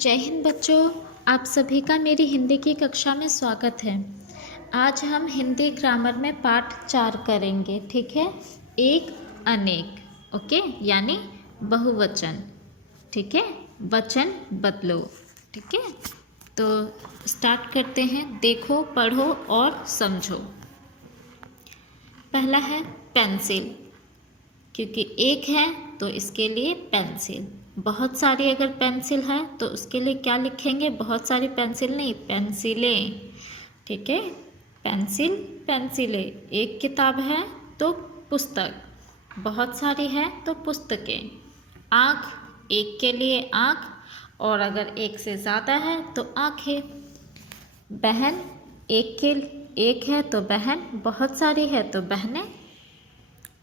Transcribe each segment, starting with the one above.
जय हिंद बच्चों। आप सभी का मेरी हिंदी की कक्षा में स्वागत है। आज हम हिंदी ग्रामर में पाठ 4 करेंगे। ठीक है, एक अनेक, ओके, यानी बहुवचन। ठीक है, वचन बदलो। ठीक है, तो स्टार्ट करते हैं। देखो, पढ़ो और समझो। पहला है पेंसिल, क्योंकि एक है तो इसके लिए पेंसिल। बहुत सारी अगर पेंसिल है तो उसके लिए क्या लिखेंगे? बहुत सारी पेंसिल नहीं, पेंसिलें। ठीक है, पेंसिल पेंसिलें। एक किताब है तो पुस्तक, बहुत सारी है तो पुस्तकें। आँख, एक के लिए आँख, और अगर एक से ज़्यादा है तो आँखें। बहन, एक है तो बहन, बहुत सारी है तो बहनें।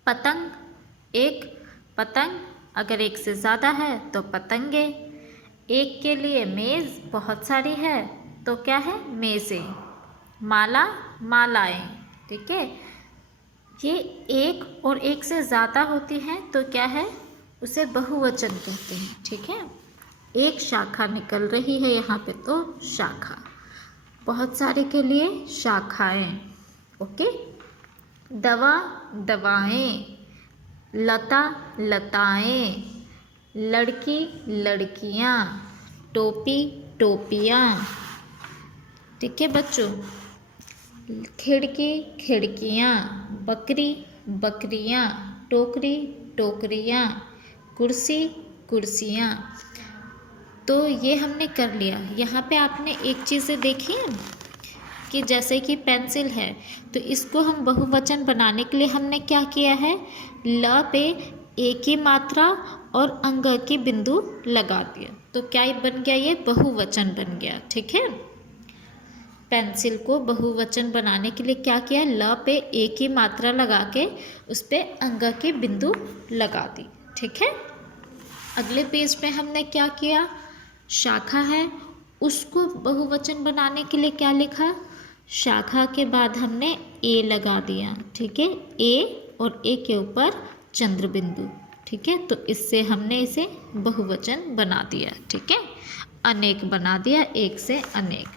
पतंग, एक पतंग, अगर एक से ज़्यादा है तो पतंगे। एक के लिए मेज़, बहुत सारी है तो क्या है? मेज़ें। माला, मालाएं। ठीक है, ये एक और एक से ज़्यादा होती हैं तो क्या है? उसे बहुवचन कहते हैं। ठीक है, एक शाखा निकल रही है यहाँ पे तो शाखा, बहुत सारे के लिए शाखाएं। ओके, दवा, दवाएं। लता, लताएं। लड़की, लड़कियां। टोपी, टोपियां। ठीक है बच्चों, खिड़की, खिड़कियां। बकरी, बकरियां। टोकरी, टोकरियां। कुर्सी, कुर्सियां। तो ये हमने कर लिया। यहाँ पे आपने एक चीज़ देखी है कि जैसे कि पेंसिल है तो इसको हम बहुवचन बनाने के लिए हमने क्या किया है? ल पे एक ही मात्रा और अंग की बिंदु लगा दिया, तो क्या बन गया? ये बहुवचन बन गया। ठीक है, पेंसिल को बहुवचन बनाने के लिए क्या किया? ल पे एक ही मात्रा लगा के उस पे अंग की बिंदु लगा दी। ठीक है, अगले पेज पे हमने क्या किया? शाखा है, उसको बहुवचन बनाने के लिए क्या लिखा? शाखा के बाद हमने ए लगा दिया। ठीक है, ए और ए के ऊपर चंद्र बिंदु। ठीक है, तो इससे हमने इसे बहुवचन बना दिया। ठीक है, अनेक बना दिया, एक से अनेक।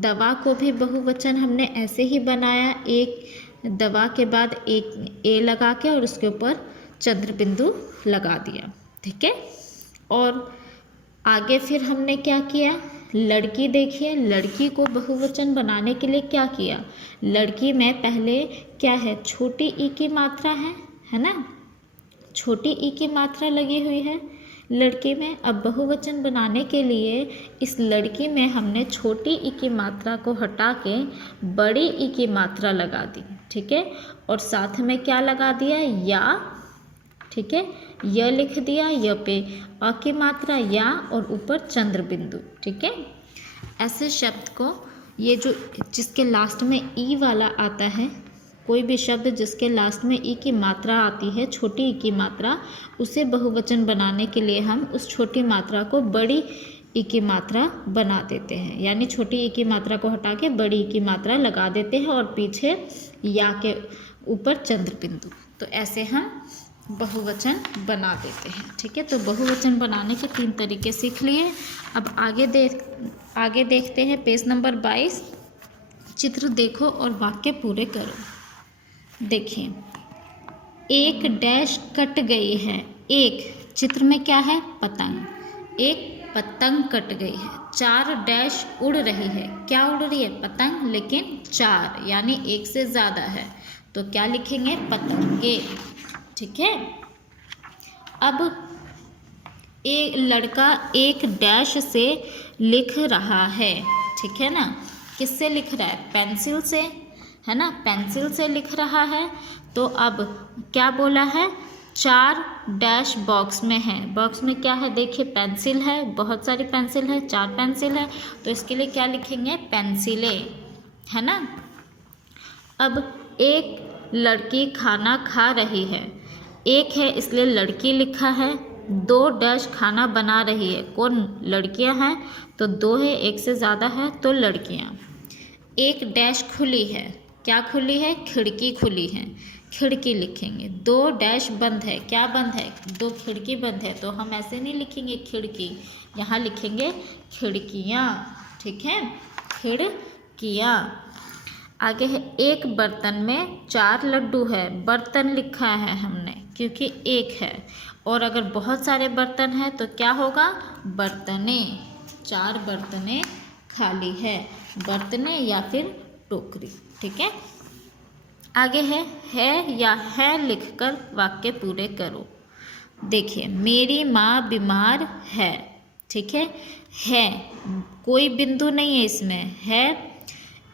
दवा को भी बहुवचन हमने ऐसे ही बनाया, एक दवा के बाद एक ए लगा के और उसके ऊपर चंद्र बिंदु लगा दिया। ठीक है, और आगे फिर हमने क्या किया? लड़की, देखिए, लड़की को बहुवचन बनाने के लिए क्या किया? लड़की में पहले क्या है? छोटी ई की मात्रा है ना? छोटी ई की मात्रा लगी हुई है लड़की में। अब बहुवचन बनाने के लिए इस लड़की में हमने छोटी ई की मात्रा को हटा के बड़ी ई की मात्रा लगा दी। ठीक है, और साथ में क्या लगा दिया? या। ठीक है, य लिख दिया, य पे अ की मात्रा या और ऊपर चंद्र बिंदु। ठीक है, ऐसे शब्द को, ये जो जिसके लास्ट में ई वाला आता है, कोई भी शब्द जिसके लास्ट में ई की मात्रा आती है, छोटी ई की मात्रा, उसे बहुवचन बनाने के लिए हम उस छोटी मात्रा को बड़ी ई की मात्रा बना देते हैं, यानी छोटी ई की मात्रा को हटा के बड़ी ई की मात्रा लगा देते हैं और पीछे या के ऊपर चंद्र बिंदु। तो ऐसे हम बहुवचन बना देते हैं। ठीक है, तो बहुवचन बनाने के 3 तरीके सीख लिए। अब आगे देखते हैं पेज नंबर 22। चित्र देखो और वाक्य पूरे करो। देखिए, एक डैश कट गई है। एक चित्र में क्या है? पतंग। एक पतंग कट गई है। 4 डैश उड़ रही है। क्या उड़ रही है? पतंग, लेकिन 4 यानी एक से ज़्यादा है तो क्या लिखेंगे? पतंगे। ठीक है, अब एक लड़का एक डैश से लिख रहा है। ठीक है ना, किससे लिख रहा है? पेंसिल से, है ना? पेंसिल से लिख रहा है। तो अब क्या बोला है? 4 डैश बॉक्स में है। बॉक्स में क्या है? देखिए, पेंसिल है, बहुत सारी पेंसिल है, 4 पेंसिल है, तो इसके लिए क्या लिखेंगे? पेंसिलें, है ना? अब एक लड़की खाना खा रही है। एक है इसलिए लड़की लिखा है। 2 डैश खाना बना रही है। कौन? लड़कियां हैं, तो 2 है, एक से ज़्यादा है तो लड़कियां। एक डैश खुली है। क्या खुली है? खिड़की खुली है, खिड़की लिखेंगे। 2 डैश बंद है। क्या बंद है? 2 खिड़की बंद है, तो हम ऐसे नहीं लिखेंगे खिड़की, यहाँ लिखेंगे खिड़कियाँ, ठीक है, खिड़कियाँ। आगे है एक बर्तन में 4 लड्डू है। बर्तन लिखा है हमने क्योंकि एक है, और अगर बहुत सारे बर्तन हैं तो क्या होगा, बर्तने। 4 बर्तने खाली है, बर्तने या फिर टोकरी, ठीक है। आगे है या है लिखकर वाक्य पूरे करो। देखिए, मेरी माँ बीमार है, ठीक है, कोई बिंदु नहीं है इसमें, है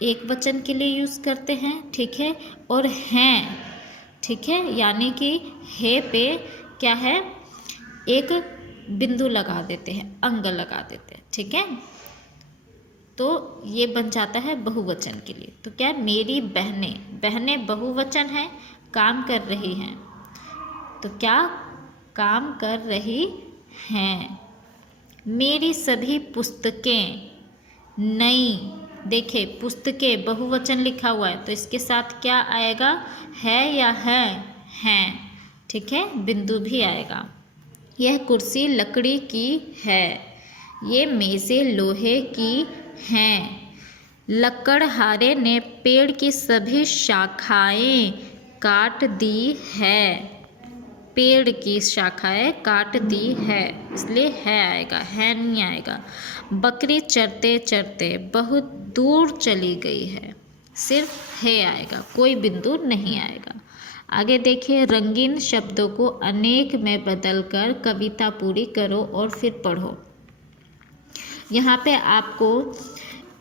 एक वचन के लिए यूज़ करते हैं, ठीक है, और हैं, ठीक है, यानी कि है पे क्या है, एक बिंदु लगा देते हैं, अंग लगा देते हैं, ठीक है, तो ये बन जाता है बहुवचन के लिए। तो क्या, मेरी बहनें, बहनें बहुवचन है, काम कर रही हैं, तो क्या काम कर रही हैं। मेरी सभी पुस्तकें नई, देखिए पुस्तकें बहुवचन लिखा हुआ है तो इसके साथ क्या आएगा, है या हैं, ठीक है, बिंदु भी आएगा। यह कुर्सी लकड़ी की है, ये मेज़ें लोहे की हैं। लकड़हारे ने पेड़ की सभी शाखाएं काट दी है, पेड़ की शाखाएं काट दी है, इसलिए है आएगा, है नहीं आएगा। बकरी चरते चरते बहुत दूर चली गई है, सिर्फ है आएगा, कोई बिंदु नहीं आएगा। आगे देखिए, रंगीन शब्दों को अनेक में बदलकर कविता पूरी करो और फिर पढ़ो। यहाँ पे आपको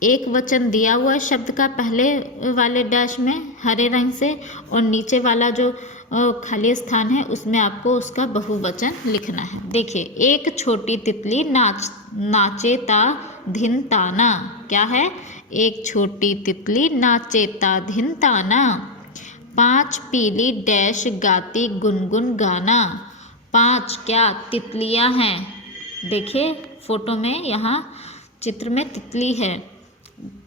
एक वचन दिया हुआ है शब्द का पहले वाले डैश में हरे रंग से, और नीचे वाला जो खाली स्थान है उसमें आपको उसका बहुवचन लिखना है। देखिए, एक छोटी तितली नाचे ता धिन ताना, क्या है, एक छोटी तितली नाचे ता धिन ताना। 5 पीली डैश गाती गुनगुन गाना, 5 क्या, तितलियां हैं, देखिए फोटो में यहाँ चित्र में तितली है,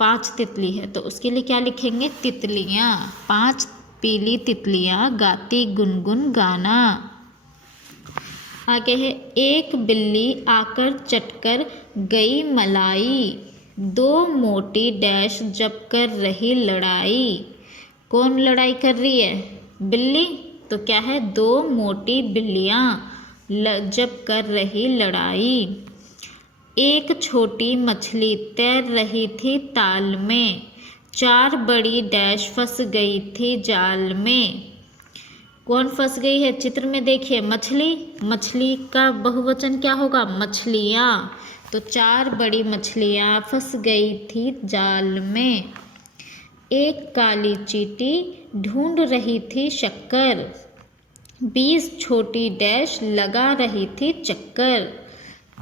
5 तितली है, तो उसके लिए क्या लिखेंगे, तितलियाँ। 5 पीली तितलियाँ गाती गुनगुन गाना। आगे है, एक बिल्ली आकर चटकर गई मलाई, 2 मोटी डैश जब कर रही लड़ाई। कौन लड़ाई कर रही है, बिल्ली, तो क्या है, 2 मोटी बिल्लियाँ जब कर रही लड़ाई। एक छोटी मछली तैर रही थी ताल में, 4 बड़ी डैश फंस गई थी जाल में। कौन फंस गई है, चित्र में देखिए, मछली, मछली का बहुवचन क्या होगा, मछलियाँ, तो 4 बड़ी मछलियाँ फंस गई थी जाल में। एक काली चींटी ढूंढ रही थी शक्कर, 20 छोटी डैश लगा रही थी चक्कर।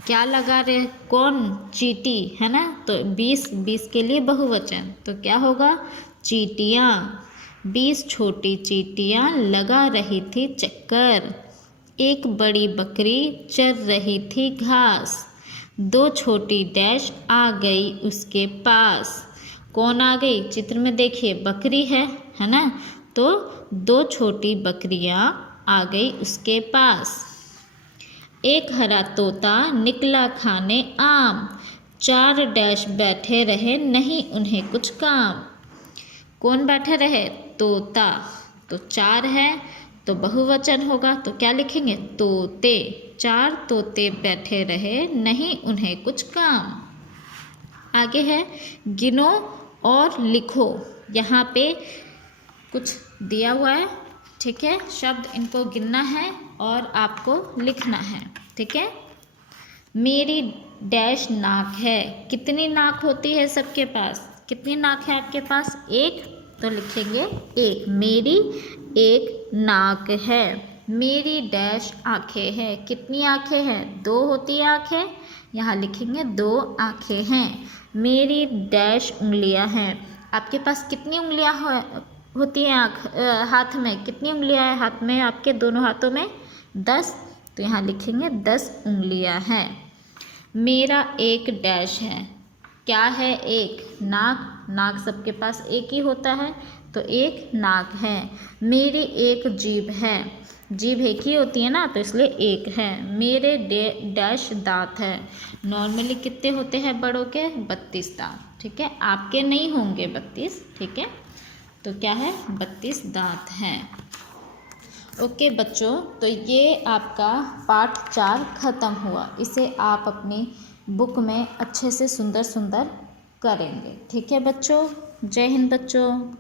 क्या लगा रहे, कौन, चींटी, है ना, तो 20 के लिए बहुवचन, तो क्या होगा, चींटियाँ। 20 छोटी चींटियाँ लगा रही थी चक्कर। एक बड़ी बकरी चर रही थी घास, 2 छोटी डैश आ गई उसके पास। कौन आ गई, चित्र में देखिए बकरी है ना, तो 2 छोटी बकरियां आ गई उसके पास। एक हरा तोता निकला खाने आम, 4 डैश बैठे रहे नहीं उन्हें कुछ काम। कौन बैठे रहे, तोता, तो 4 है तो बहुवचन होगा, तो क्या लिखेंगे, तोते। 4 तोते बैठे रहे नहीं उन्हें कुछ काम। आगे है, गिनो और लिखो। यहाँ पे कुछ दिया हुआ है, ठीक है, शब्द इनको गिनना है और आपको लिखना है, ठीक है। मेरी डैश नाक है, कितनी नाक होती है सबके पास, कितनी नाक है आपके पास, एक, तो लिखेंगे एक। मेरी एक नाक है। मेरी डैश आंखें हैं, कितनी आंखें हैं, 2 होती है आंखें, यहाँ लिखेंगे 2 आंखें हैं। मेरी डैश उंगलियां हैं, आपके पास कितनी उंगलियां होती हैं हाथ में, कितनी उंगलियां हैं हाथ में आपके, दोनों हाथों में 10, तो यहाँ लिखेंगे 10 उंगलियां हैं। मेरा एक डैश है, क्या है, एक, नाक, नाक सबके पास एक ही होता है, तो एक नाक है। मेरी एक जीभ है, जीभ एक ही होती है ना, तो इसलिए एक है। मेरे डैश दांत है। नॉर्मली कितने होते हैं बड़ों के? 32 दांत, ठीक है। आपके नहीं होंगे 32, ठीक है। तो क्या है? 32 दांत हैं। ओके बच्चों, तो ये आपका पाठ 4 ख़त्म हुआ। इसे आप अपनी बुक में अच्छे से सुंदर सुंदर करेंगे, ठीक है बच्चों। जय हिंद बच्चों।